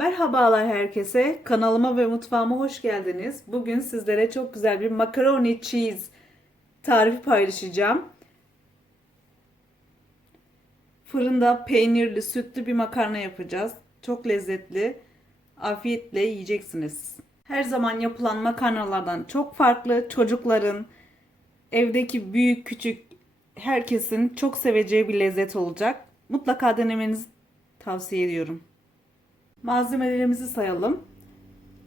Merhabalar herkese. Kanalıma ve mutfağıma hoş geldiniz. Bugün sizlere çok güzel bir macaroni cheese tarifi paylaşacağım. Fırında peynirli, sütlü bir makarna yapacağız. Çok lezzetli. Afiyetle yiyeceksiniz. Her zaman yapılan makarnalardan çok farklı. Çocukların, evdeki büyük küçük herkesin çok seveceği bir lezzet olacak. Mutlaka denemenizi tavsiye ediyorum. Malzemelerimizi sayalım.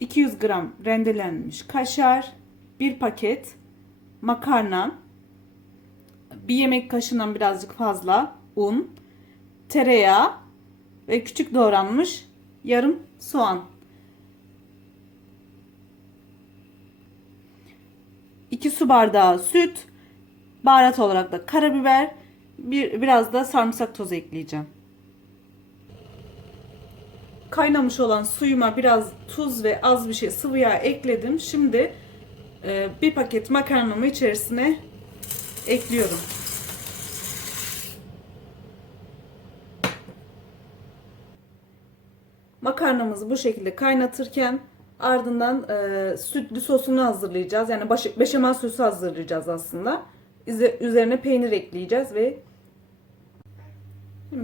200 gram rendelenmiş kaşar, 1 paket makarna, bir yemek kaşığından birazcık fazla un, tereyağı ve küçük doğranmış yarım soğan. 2 su bardağı süt, baharat olarak da karabiber, bir, biraz da sarımsak tozu ekleyeceğim. Kaynamış olan suyuma biraz tuz ve az bir şey sıvı yağ ekledim. Şimdi e, bir paket makarnamı içerisine ekliyorum. Makarnamızı bu şekilde kaynatırken ardından e, sütlü sosunu hazırlayacağız. Yani baş, beşamel sosu hazırlayacağız aslında. Üze- Üzerine peynir ekleyeceğiz ve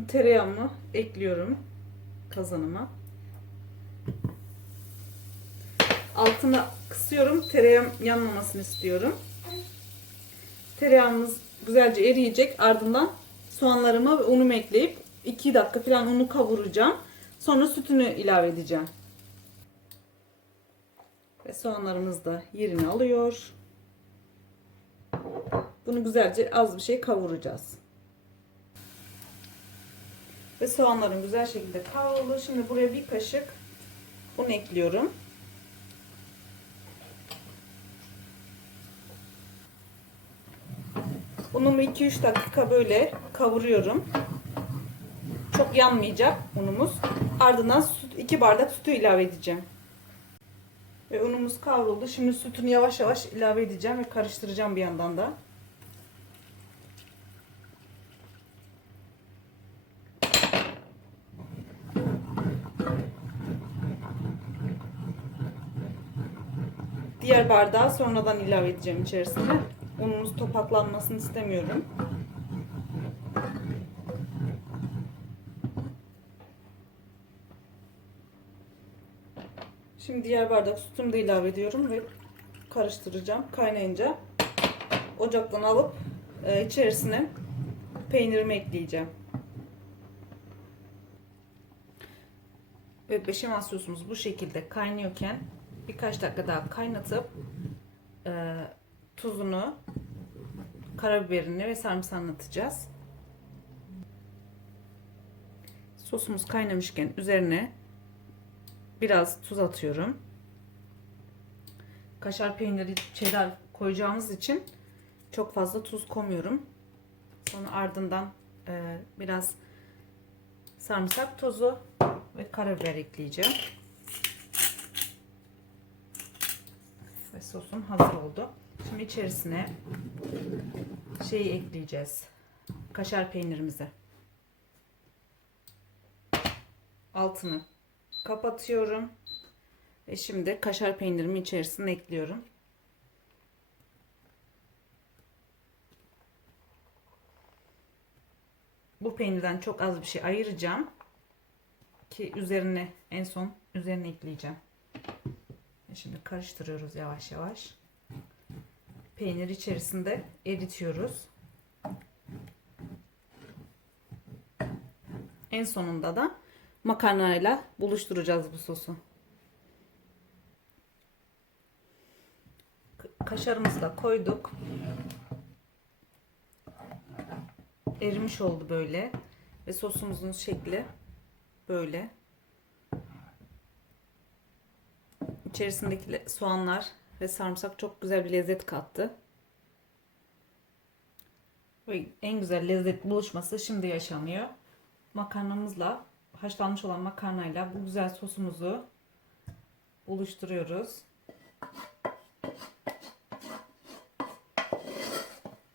tereyağımı ekliyorum kazanıma. Altına kısıyorum. Tereyağım yanmamasını istiyorum. Tereyağımız güzelce eriyecek. Ardından soğanlarımı ve unumu ekleyip 2 dakika falan unu kavuracağım. Sonra sütünü ilave edeceğim. Ve soğanlarımız da yerini alıyor. Bunu güzelce az bir şey kavuracağız. Ve soğanlarım güzel şekilde kavruldu. Şimdi buraya bir kaşık un ekliyorum. Unumu 2-3 dakika böyle kavuruyorum. Çok yanmayacak unumuz. Ardından süt, 2 bardak sütü ilave edeceğim. Ve unumuz kavruldu. Şimdi sütünü yavaş yavaş ilave edeceğim ve karıştıracağım bir yandan da. Diğer bardağı sonradan ilave edeceğim içerisine. Unumuz topaklanmasını istemiyorum. Şimdi diğer bardak sütümü de ilave ediyorum ve karıştıracağım. Kaynayınca ocaktan alıp e, içerisine peynirimi ekleyeceğim. Ve beşamel sosumuz bu şekilde kaynıyorken birkaç dakika daha kaynatıp e, tuzunu, karabiberini ve sarımsağını atacağız. Sosumuz kaynamışken üzerine biraz tuz atıyorum. Kaşar peyniri cheddar koyacağımız için çok fazla tuz koymuyorum. Sonra ardından e, biraz sarımsak tozu ve karabiber ekleyeceğim. Sosum hazır oldu. Şimdi içerisine şeyi ekleyeceğiz. Kaşar peynirimizi. Altını kapatıyorum. Ve şimdi kaşar peynirimi içerisine ekliyorum. Bu peynirden çok az bir şey ayıracağım. Ki üzerine en son üzerine ekleyeceğim. Şimdi karıştırıyoruz yavaş yavaş. Peynir içerisinde eritiyoruz. En sonunda da makarnayla buluşturacağız bu sosu. Kaşarımızı da koyduk. Erimiş oldu böyle. Ve sosumuzun şekli böyle. İçerisindeki soğanlar ve sarımsak çok güzel bir lezzet kattı. Ve en güzel lezzet buluşması şimdi yaşanıyor. Makarnamızla haşlanmış olan makarnayla bu güzel sosumuzu buluşturuyoruz.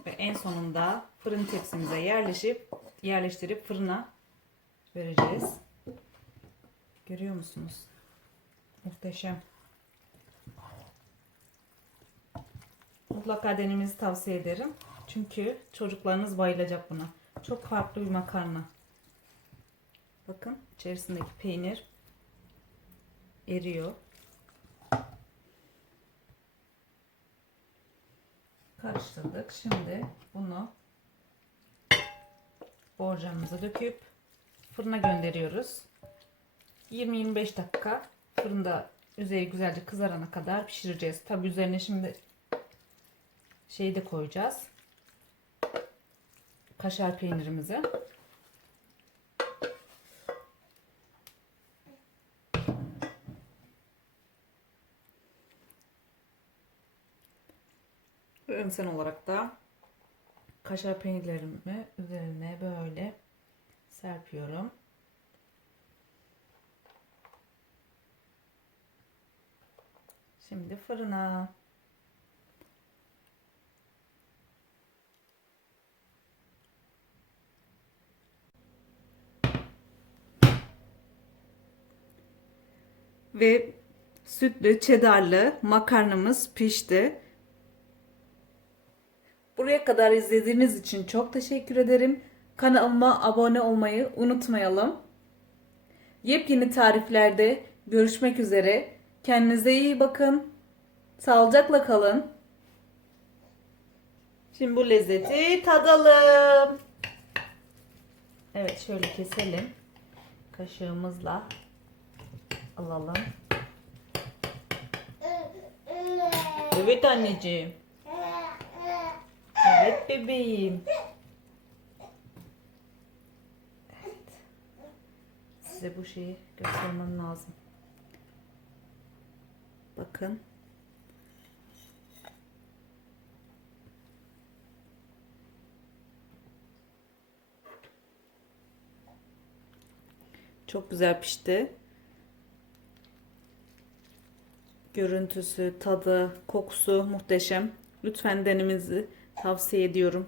Ve en sonunda fırın tepsimize yerleşip yerleştirip fırına vereceğiz. Görüyor musunuz? Muhteşem. Mutlaka denemenizi tavsiye ederim. Çünkü çocuklarınız bayılacak buna. Çok farklı bir makarna. Bakın içerisindeki peynir eriyor. Karıştırdık. Şimdi bunu borcamımıza döküp fırına gönderiyoruz. 20-25 dakika fırında üzeri güzelce kızarana kadar pişireceğiz. Tabi üzerine şimdi şeyi de koyacağız. Kaşar peynirimizi. Ve ön olarak da kaşar peynirlerimi üzerine böyle serpiyorum. Şimdi fırına. Ve sütlü, çedarlı makarnamız pişti. Buraya kadar izlediğiniz için çok teşekkür ederim. Kanalıma abone olmayı unutmayalım. Yepyeni tariflerde görüşmek üzere. Kendinize iyi bakın. Sağlıcakla kalın. Şimdi bu lezzeti tadalım. Evet şöyle keselim. Kaşığımızla alalım. Evet anneciğim. Evet bebeğim. Evet. Size bu şeyi göstermem lazım. Bakın. Çok güzel pişti. Görüntüsü, tadı, kokusu muhteşem. Lütfen denemenizi tavsiye ediyorum.